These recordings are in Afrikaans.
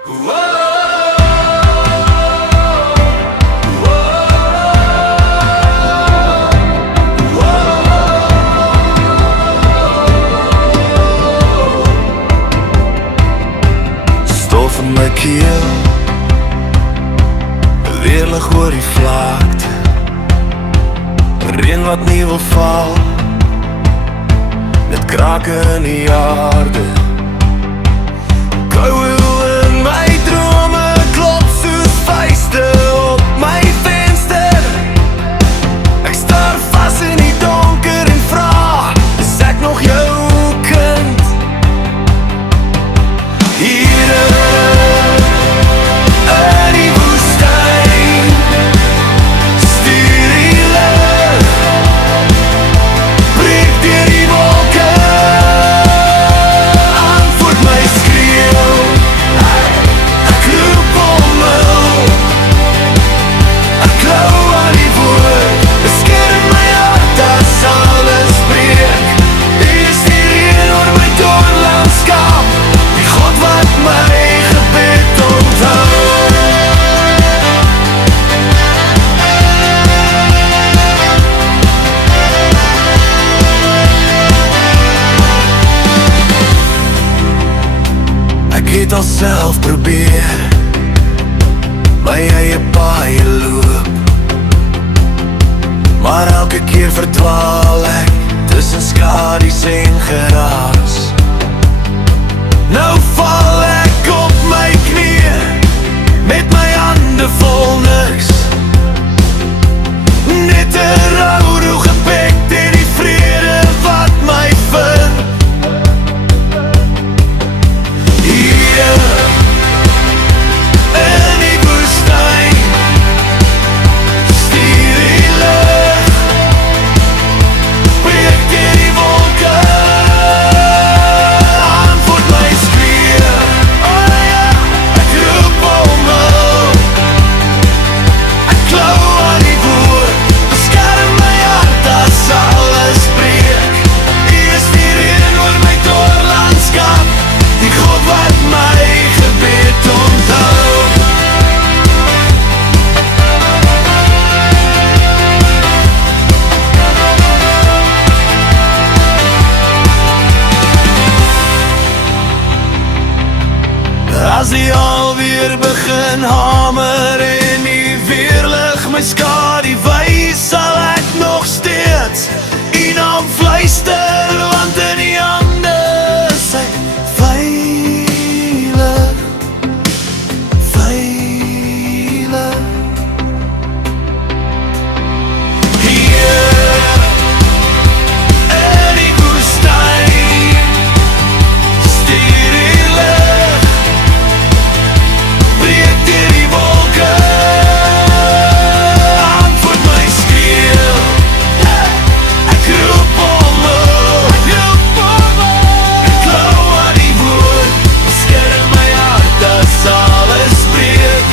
Stof in my keel, weerlig oor die vlakte, reën wat nie wil val, met krake in die aarde. Koue in my drome klop soos vuiste op my venster. Ek staar vas in die donker en vra, is ek nog jou kind? Hier in die woestijn, stuur die lig, breek deur die wolke, antwoord my skreeu. Ek roep om hulp, ek klou aan die woord, beskerm my hart as alles breek. U is die reën oor my doorlandskap, die God wat my gebed onthou. Ek het al self probeer, my eie paie loop, maar elke keer verdwaal ek tussen skadies en geraas. Nou val ek op my knieë, met my hande vol niks, net 'n rou gebed en die vrede wat my vind. Hier in die woestijn, stuur die lig, breek deur die wolke, antwoord my skreeu. Oh ja, ek roep om hulp, ek klou aan die woord, beskerm my hart as alles breek. U is die reën oor my doorlandskap, die God wat my gebed onthou. As die alweer begin hamer en die weerlig my skadu wys, sal ek nog steeds u naam fluister, want in die hande is ek veilig, veilig. Hier in die woestijn, stuur die lig, breek deur die wolke, antwoord my skreeu. Ek roep om hulp, ek klou aan die woord, beskerm my hart as alles breek.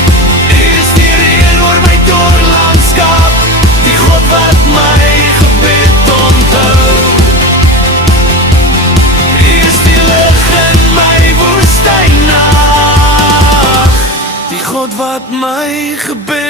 U is die reën oor my doorlandskap, die God wat my gebed onthou. U is die lig in my woestijn nag, die God wat my gebed